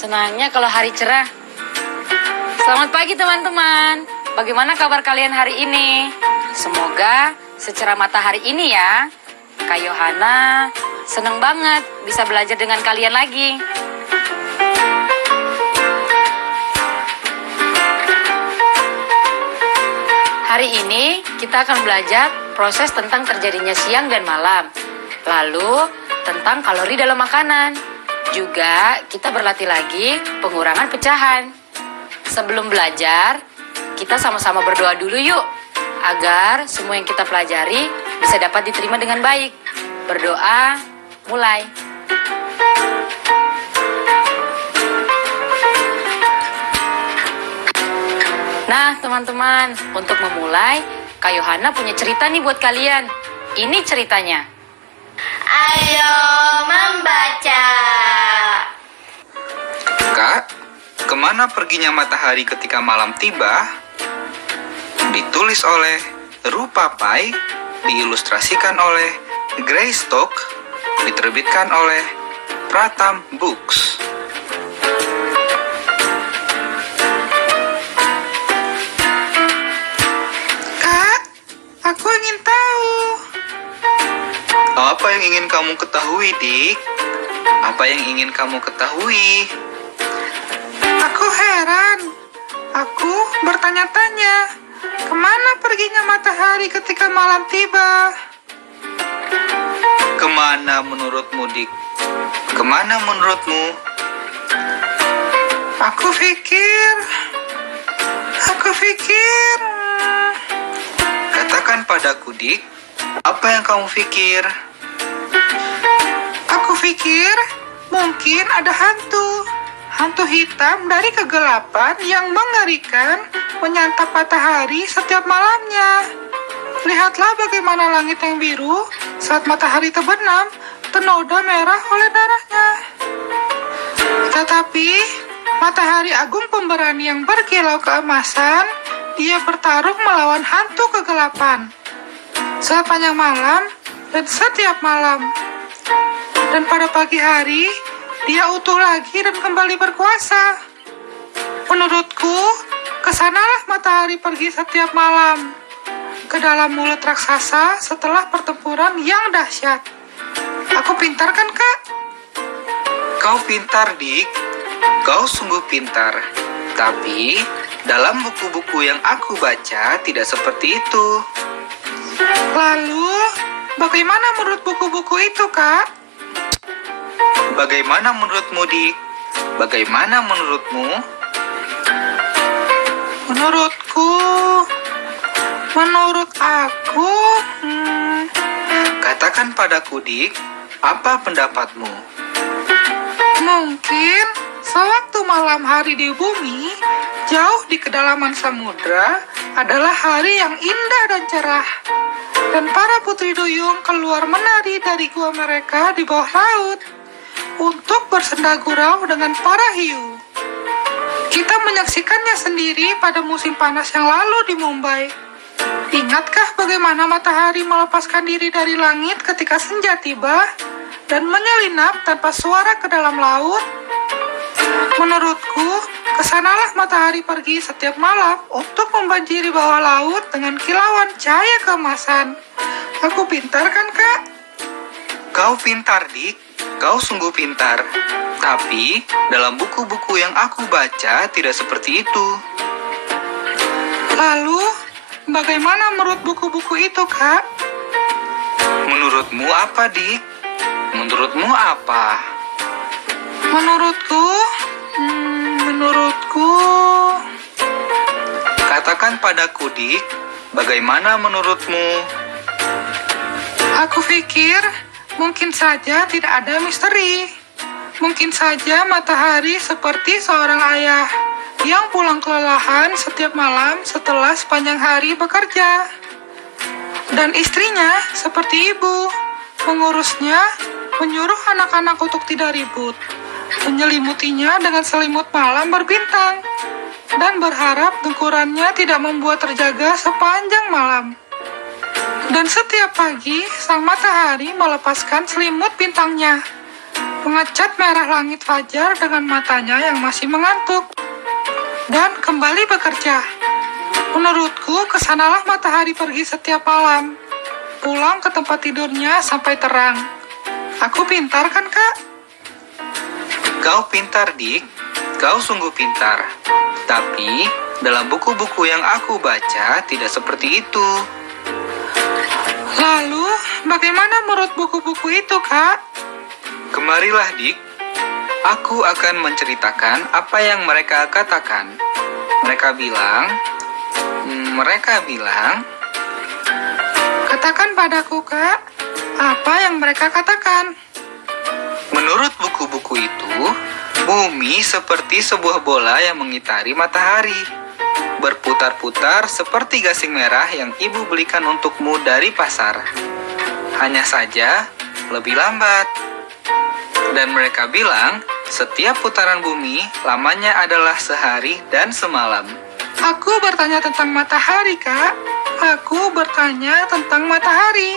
senangnya kalau hari cerah. Selamat pagi teman-teman. Bagaimana kabar kalian hari ini? Semoga secerah matahari ini ya. Kak Yohana seneng banget bisa belajar dengan kalian lagi. Hari ini kita akan belajar proses tentang terjadinya siang dan malam. Lalu tentang kalori dalam makanan. Juga kita berlatih lagi pengurangan pecahan. Sebelum belajar, kita sama-sama berdoa dulu yuk. Agar semua yang kita pelajari bisa dapat diterima dengan baik. Berdoa, mulai. Nah teman-teman, untuk memulai, Kak Yohana punya cerita nih buat kalian. Ini ceritanya. Ayo membaca. Kak, kemana perginya matahari ketika malam tiba? Ditulis oleh Rupa Pai, diilustrasikan oleh Greystock, diterbitkan oleh Pratham Books. Kak, aku ingin tahu. Apa yang ingin kamu ketahui, Dik? Apa yang ingin kamu ketahui? Aku heran. Aku bertanya-tanya, kemana perginya matahari ketika malam tiba? Kemana menurutmu, Dik? Kemana menurutmu? Aku pikir... Katakan padaku, Dik. Apa yang kamu pikir? Aku pikir mungkin ada hantu. Hantu hitam dari kegelapan yang mengerikan menyantap matahari setiap malamnya. Lihatlah bagaimana langit yang biru saat matahari terbenam ternoda merah oleh darahnya. Tetapi matahari agung pemberani yang berkilau keemasan, dia bertarung melawan hantu kegelapan sepanjang malam dan setiap malam. Dan pada pagi hari, dia utuh lagi dan kembali berkuasa. Menurutku, kesanalah matahari pergi setiap malam, ke dalam mulut raksasa setelah pertempuran yang dahsyat. Aku pintar kan, Kak? Kau pintar, Dik. Kau sungguh pintar. Tapi, dalam buku-buku yang aku baca tidak seperti itu. Lalu, bagaimana menurut buku-buku itu, Kak? Bagaimana menurutmu, Dik? Bagaimana menurutmu? Menurut aku, Katakan padaku, Dik, apa pendapatmu? mungkin sewaktu malam hari di bumi, jauh di kedalaman samudra, adalah hari yang indah dan cerah. Dan para putri duyung keluar menari dari gua mereka di bawah laut untuk bersenda gurau dengan para hiu. Kita menyaksikannya sendiri pada musim panas yang lalu di Mumbai. Ingatkah bagaimana matahari melepaskan diri dari langit ketika senja tiba dan menyelinap tanpa suara ke dalam laut? Menurutku, kesanalah matahari pergi setiap malam untuk membanjiri bawah laut dengan kilauan cahaya keemasan. Aku pintar kan, Kak? Kau pintar, Dik. Kau sungguh pintar. Tapi, dalam buku-buku yang aku baca tidak seperti itu. Lalu, bagaimana menurut buku-buku itu, Kak? Menurutmu apa, Dik? Menurutmu apa? Menurutku... Katakan padaku, Dik, bagaimana menurutmu? Aku pikir mungkin saja tidak ada misteri. Mungkin saja matahari seperti seorang ayah yang pulang kelelahan setiap malam setelah sepanjang hari bekerja. Dan istrinya seperti ibu, mengurusnya, menyuruh anak-anak untuk tidak ribut, menyelimutinya dengan selimut malam berbintang, dan berharap dengkurannya tidak membuat terjaga sepanjang malam. Dan setiap pagi, sang matahari melepaskan selimut bintangnya. mengecat merah langit fajar dengan matanya yang masih mengantuk, dan kembali bekerja. Menurutku, kesanalah matahari pergi setiap malam, pulang ke tempat tidurnya sampai terang. Aku pintar kan, Kak? Kau pintar, Dik. Kau sungguh pintar. Tapi, dalam buku-buku yang aku baca tidak seperti itu. Lalu, bagaimana menurut buku-buku itu, Kak? Kemarilah, Dik. Aku akan menceritakan apa yang mereka katakan. Mereka bilang, Katakan padaku, Kak, apa yang mereka katakan? menurut buku-buku itu, bumi seperti sebuah bola yang mengitari matahari. Berputar-putar seperti gasing merah yang ibu belikan untukmu dari pasar. Hanya saja, lebih lambat. Dan mereka bilang, setiap putaran bumi lamanya adalah sehari dan semalam. Aku bertanya tentang matahari, Kak. Aku bertanya tentang matahari.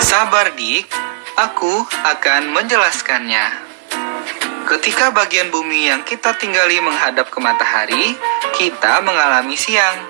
Sabar, Dik. Aku akan menjelaskannya. Ketika bagian bumi yang kita tinggali menghadap ke matahari, kita mengalami siang.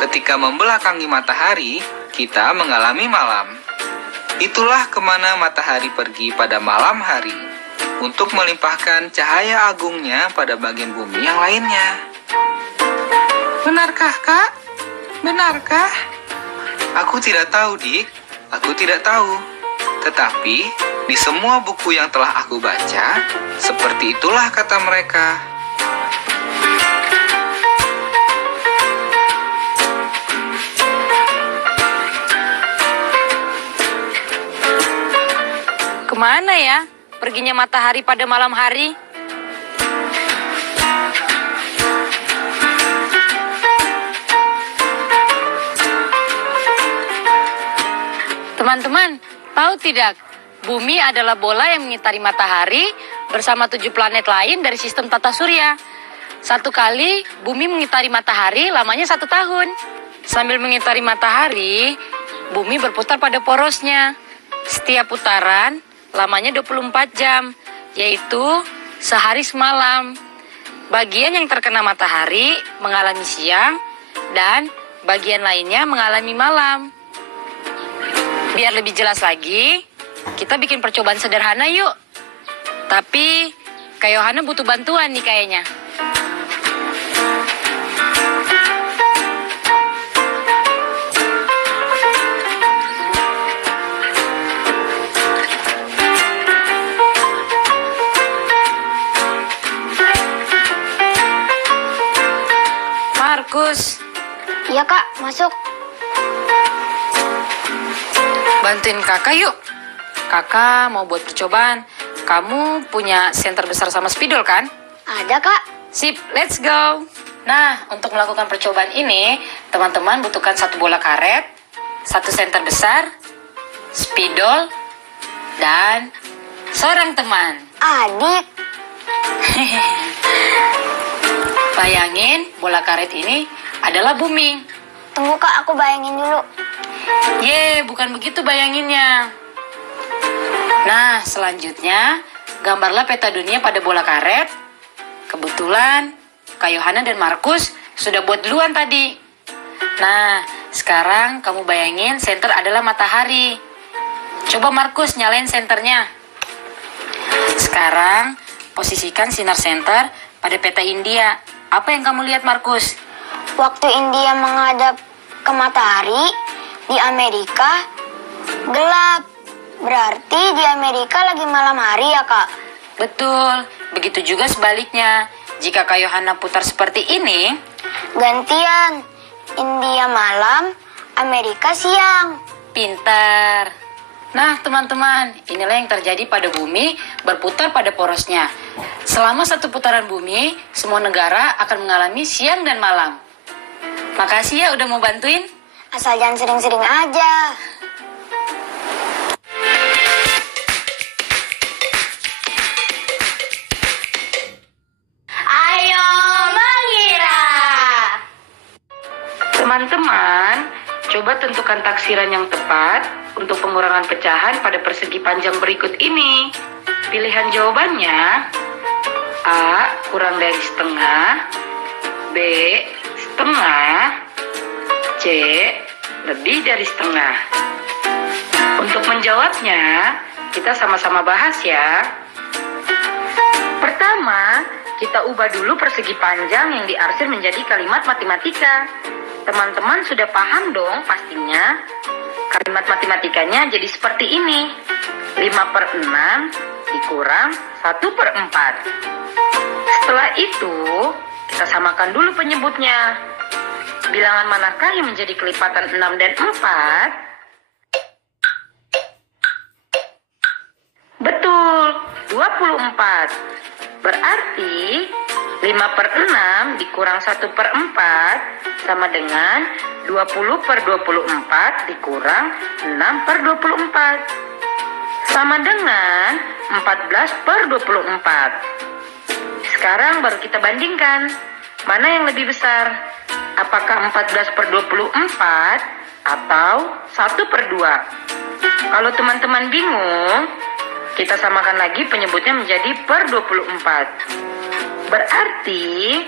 Ketika membelakangi matahari, kita mengalami malam. Itulah kemana matahari pergi pada malam hari, untuk melimpahkan cahaya agungnya pada bagian bumi yang lainnya. Benarkah, Kak? Benarkah? Aku tidak tahu, Dik. Aku tidak tahu. Tetapi, di semua buku yang telah aku baca, seperti itulah kata mereka. Kemana ya perginya matahari pada malam hari? Teman-teman, tahu tidak? Bumi adalah bola yang mengitari matahari bersama 7 planet lain dari sistem tata surya. Satu kali bumi mengitari matahari lamanya 1 tahun. Sambil mengitari matahari, bumi berputar pada porosnya. Setiap putaran lamanya 24 jam, yaitu sehari semalam. Bagian yang terkena matahari mengalami siang dan bagian lainnya mengalami malam. Biar lebih jelas lagi, kita bikin percobaan sederhana yuk. Tapi Kak Yohana butuh bantuan nih kayaknya. Markus, Iya, Kak, masuk. bantuin kakak yuk. Kakak mau buat percobaan. Kamu punya senter besar sama spidol kan? Ada, Kak. Sip, let's go. Nah, untuk melakukan percobaan ini, teman-teman butuhkan 1 bola karet, 1 senter besar, spidol, dan seorang teman. Adik. Bayangin, bola karet ini adalah bumi. Tunggu, Kak, aku bayangin dulu. Bukan begitu bayanginnya. Nah, selanjutnya, gambarlah peta dunia pada bola karet. Kebetulan, Kak Yohana dan Markus sudah buat duluan tadi. Nah, sekarang kamu bayangin senter adalah matahari. Coba Markus nyalain senternya. Sekarang, posisikan sinar senter pada peta India. Apa yang kamu lihat, Markus? Waktu India menghadap ke matahari, di Amerika gelap. Berarti di Amerika lagi malam hari ya, Kak? Betul, begitu juga sebaliknya. Jika Kak Yohana putar seperti ini, Gantian. India malam, Amerika siang. pintar. Nah, teman-teman, inilah yang terjadi pada bumi berputar pada porosnya. Selama 1 putaran bumi, semua negara akan mengalami siang dan malam. Makasih ya udah mau bantuin. Asal jangan sering-sering aja. Ayo mengira. Teman-teman, coba tentukan taksiran yang tepat untuk pengurangan pecahan pada persegi panjang berikut ini. Pilihan jawabannya A. Kurang dari setengah, B. Setengah, C. Lebih dari setengah. Untuk menjawabnya, kita sama-sama bahas ya. Pertama, kita ubah dulu persegi panjang yang diarsir menjadi kalimat matematika. Teman-teman sudah paham dong pastinya. Kalimat matematikanya jadi seperti ini. 5/6 dikurang 1/4. Setelah itu, kita samakan dulu penyebutnya. Bilangan manakah yang menjadi kelipatan 6 dan 4? Betul, 24. Berarti 5/6 dikurang 1/4 sama dengan 20/24 dikurang 6/24. Sama dengan 14/24. Sekarang baru kita bandingkan. Mana yang lebih besar? Apakah 14/24 atau 1/2? Kalau teman-teman bingung, kita samakan lagi penyebutnya menjadi per 24. Berarti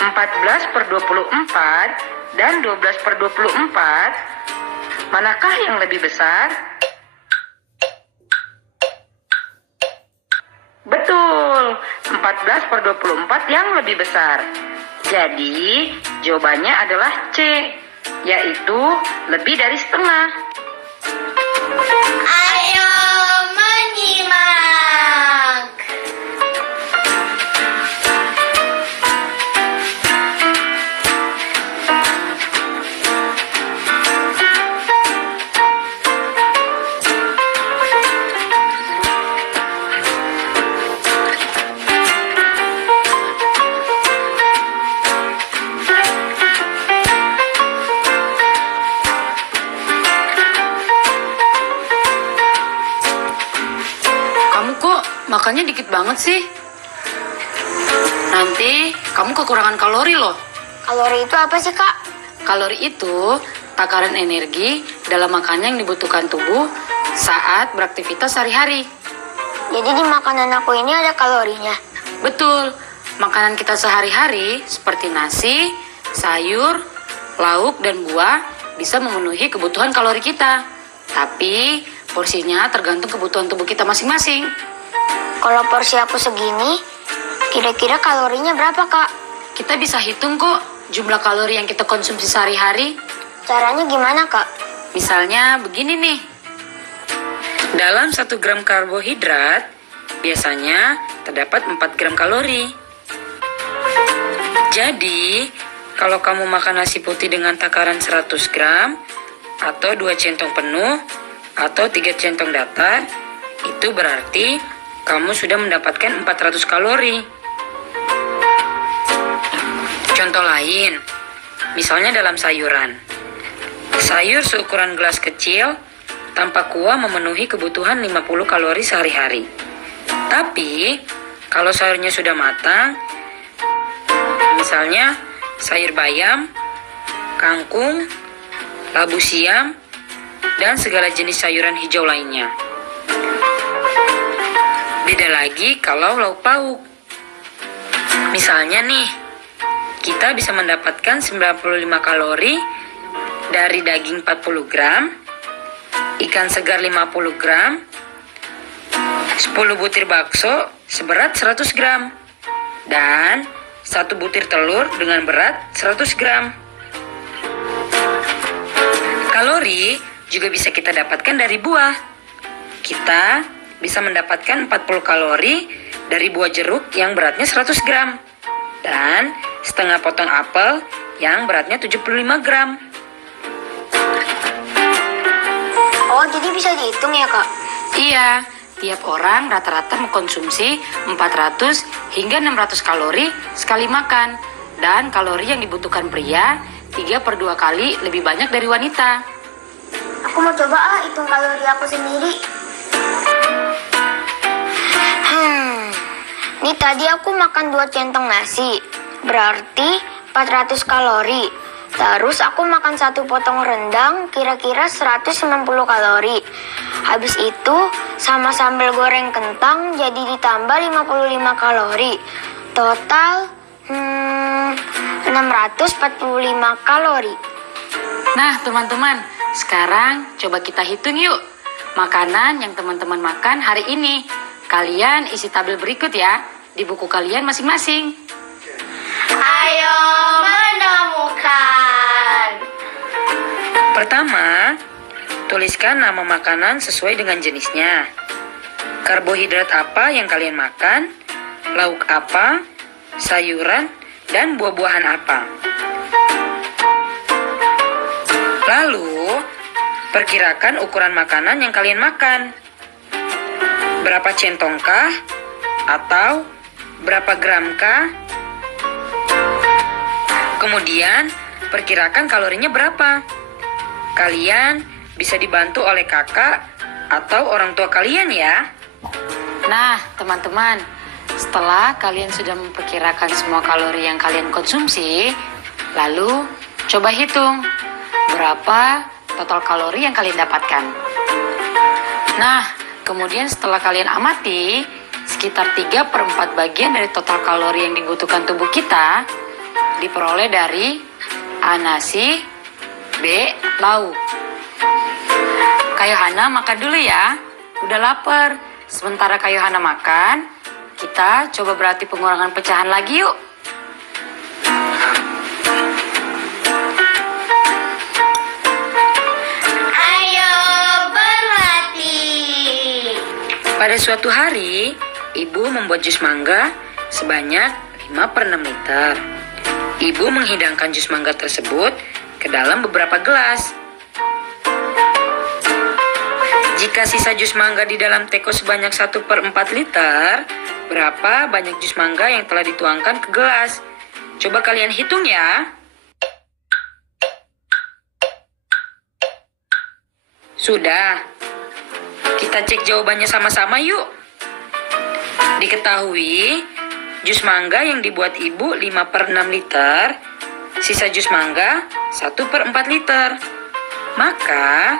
14/24 dan 12/24, manakah yang lebih besar? Betul, 14/24 yang lebih besar. Jadi, jawabannya adalah C, yaitu lebih dari setengah. Ayo menyimak. Makannya dikit banget sih. Nanti kamu kekurangan kalori loh. Kalori itu apa sih, Kak? Kalori itu takaran energi dalam makanan yang dibutuhkan tubuh saat beraktivitas sehari-hari. Jadi di makanan aku ini ada kalorinya. Betul, makanan kita sehari-hari seperti nasi, sayur, lauk, dan buah bisa memenuhi kebutuhan kalori kita. Tapi porsinya tergantung kebutuhan tubuh kita masing-masing. Kalau porsi aku segini, kira-kira kalorinya berapa, Kak? Kita bisa hitung kok jumlah kalori yang kita konsumsi sehari-hari. Caranya gimana, Kak? Misalnya begini nih. Dalam 1 gram karbohidrat, biasanya terdapat 4 gram kalori. Jadi, kalau kamu makan nasi putih dengan takaran 100 gram, atau 2 centong penuh, atau 3 centong datar, itu berarti kamu sudah mendapatkan 400 kalori. Contoh lain, misalnya dalam sayuran. Sayur seukuran gelas kecil tanpa kuah memenuhi kebutuhan 50 kalori sehari-hari. Tapi, kalau sayurnya sudah matang, misalnya sayur bayam, kangkung, labu siam, dan segala jenis sayuran hijau lainnya. Beda lagi kalau lauk pauk. Misalnya nih, kita bisa mendapatkan 95 kalori dari daging 40 gram, ikan segar 50 gram, 10 butir bakso seberat 100 gram, dan 1 butir telur dengan berat 100 gram. Kalori juga bisa kita dapatkan dari buah. Kita bisa mendapatkan 40 kalori dari buah jeruk yang beratnya 100 gram dan setengah potong apel yang beratnya 75 gram. Oh, jadi bisa dihitung ya, Kak? Iya, tiap orang rata-rata mengkonsumsi 400 hingga 600 kalori sekali makan, dan kalori yang dibutuhkan pria 3/2 kali lebih banyak dari wanita. Aku mau coba hitung kalori aku sendiri. Ini tadi aku makan 2 centong nasi, berarti 400 kalori. Terus aku makan satu potong rendang kira-kira 190 kalori. Habis itu sama sambal goreng kentang jadi ditambah 55 kalori. Total 645 kalori. Nah, teman-teman, sekarang coba kita hitung yuk makanan yang teman-teman makan hari ini. Kalian isi tabel berikut ya di buku kalian masing-masing. Ayo menemukan. Pertama, tuliskan nama makanan sesuai dengan jenisnya. Karbohidrat apa yang kalian makan, lauk apa, sayuran, dan buah-buahan apa. Lalu, perkirakan ukuran makanan yang kalian makan. Berapa centongkah? Atau berapa gramkah? Kemudian, perkirakan kalorinya berapa. Kalian bisa dibantu oleh kakak atau orang tua kalian ya. Nah, teman-teman, setelah kalian sudah memperkirakan semua kalori yang kalian konsumsi, lalu coba hitung berapa total kalori yang kalian dapatkan. Nah, kemudian setelah kalian amati, sekitar 3/4 bagian dari total kalori yang dibutuhkan tubuh kita diperoleh dari A. Nasi, B. Lauk. Kayu Hana makan dulu ya, udah lapar. Sementara Kayu Hana makan, kita coba berarti pengurangan pecahan lagi yuk. Pada suatu hari, ibu membuat jus mangga sebanyak 5/6 liter. Ibu menghidangkan jus mangga tersebut ke dalam beberapa gelas. Jika sisa jus mangga di dalam teko sebanyak 1/4 liter, berapa banyak jus mangga yang telah dituangkan ke gelas? Coba kalian hitung ya. Sudah. Kita cek jawabannya sama-sama yuk. Diketahui, jus mangga yang dibuat ibu 5/6 liter, sisa jus mangga 1/4 liter. Maka,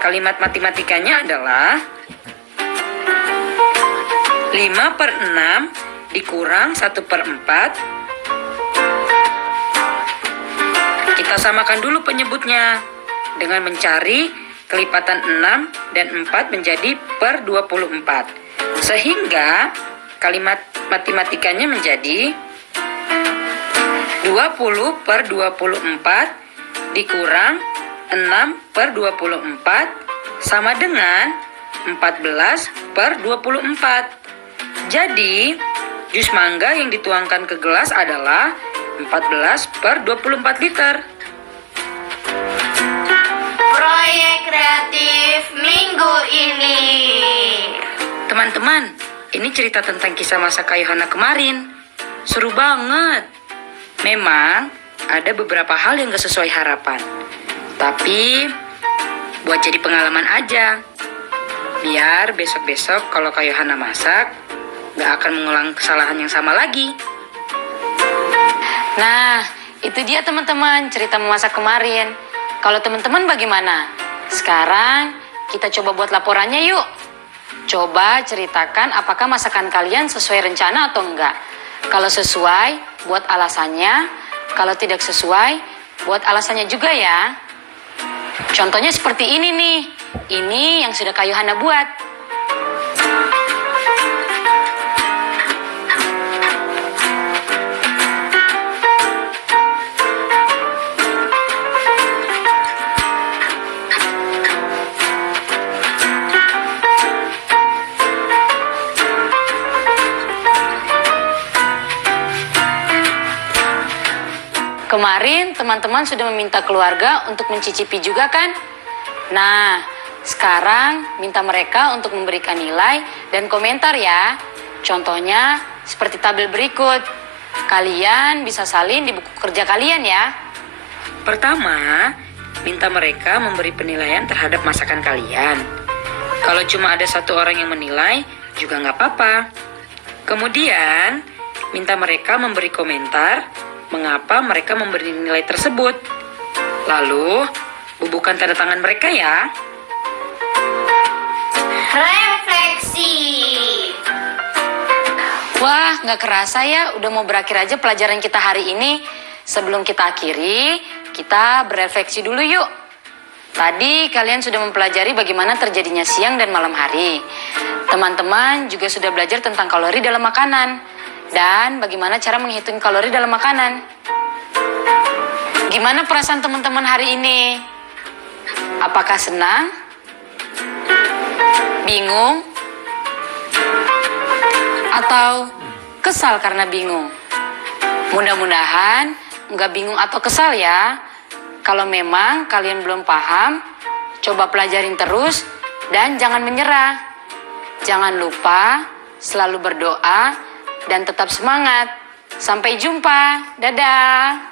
kalimat matematikanya adalah 5/6 dikurang 1/4. Kita samakan dulu penyebutnya dengan mencari kelipatan 6 dan 4 menjadi per 24. Sehingga kalimat matematikanya menjadi 20/24 dikurang 6/24 sama dengan 14/24. Jadi, jus mangga yang dituangkan ke gelas adalah 14/24 liter. Proyek kreatif minggu ini. Teman-teman, ini cerita tentang kisah masa Kayu Hana kemarin. Seru banget. Memang ada beberapa hal yang gak sesuai harapan. Tapi buat jadi pengalaman aja. Biar besok-besok kalau Kayu Hana masak, gak akan mengulang kesalahan yang sama lagi. Nah, itu dia teman-teman cerita memasak kemarin. Kalau teman-teman bagaimana? Sekarang kita coba buat laporannya yuk. Coba ceritakan apakah masakan kalian sesuai rencana atau enggak. Kalau sesuai, buat alasannya. Kalau tidak sesuai, buat alasannya juga ya. Contohnya seperti ini nih. Ini yang sudah Kayu Hana buat. Kemarin teman-teman sudah meminta keluarga untuk mencicipi juga kan? Nah, sekarang minta mereka untuk memberikan nilai dan komentar ya. Contohnya seperti tabel berikut. Kalian bisa salin di buku kerja kalian ya. Pertama, minta mereka memberi penilaian terhadap masakan kalian. Kalau cuma ada satu orang yang menilai, juga nggak apa-apa. Kemudian, minta mereka memberi komentar mengapa mereka memberi nilai tersebut. Lalu, bubuhkan tanda tangan mereka ya. Refleksi. Wah, nggak kerasa ya, udah mau berakhir aja pelajaran kita hari ini. Sebelum kita akhiri, kita berefleksi dulu yuk. Tadi kalian sudah mempelajari bagaimana terjadinya siang dan malam hari. Teman-teman juga sudah belajar tentang kalori dalam makanan. Dan bagaimana cara menghitung kalori dalam makanan. Gimana perasaan teman-teman hari ini? Apakah senang? Bingung? Atau kesal karena bingung? Mudah-mudahan nggak bingung atau kesal ya. Kalau memang kalian belum paham, coba pelajarin terus dan jangan menyerah. Jangan lupa selalu berdoa dan tetap semangat. Sampai jumpa. Dadah.